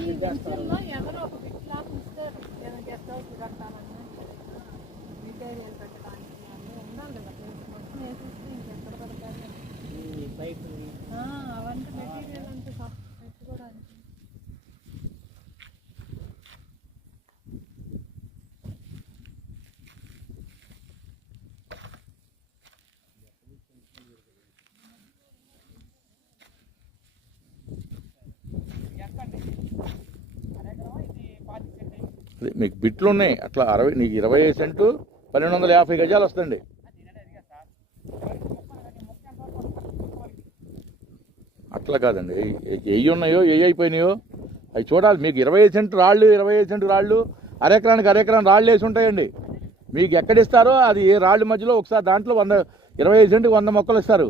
ఈ వెంచర్లో ఎవరో ఒక బిట్లాగా ఇస్తారు ఏదైనా గెస్ట్ హౌస్ కట్టాలన్నా మెటీరియల్ పెట్టడానికి అన్నీ ఉండాలి కదా మొత్తం వేసేస్తే ఇంకెక్కడ పడతారు అవంతా మెటీరియల్ అంతా పెట్టుకోవడానికి. మీకు బిట్లు ఉన్నాయి అట్లా 60 నీకు 25 సెంటు 1250 గజాలు వస్తుంది. అట్లా కాదండి, ఏ ఉన్నాయో ఏ అయిపోయినాయో అవి చూడాలి. మీకు 25 సెంటు రాళ్ళు 25 సెంటు రాళ్ళు అరెకరానికి అరెకరం రాళ్ళు వేసి ఉంటాయండి. మీకు ఎక్కడిస్తారో అది ఏ రాళ్ళ మధ్యలో ఒకసారి దాంట్లో 25 సెంటుకి 100 మొక్కలు ఇస్తారు.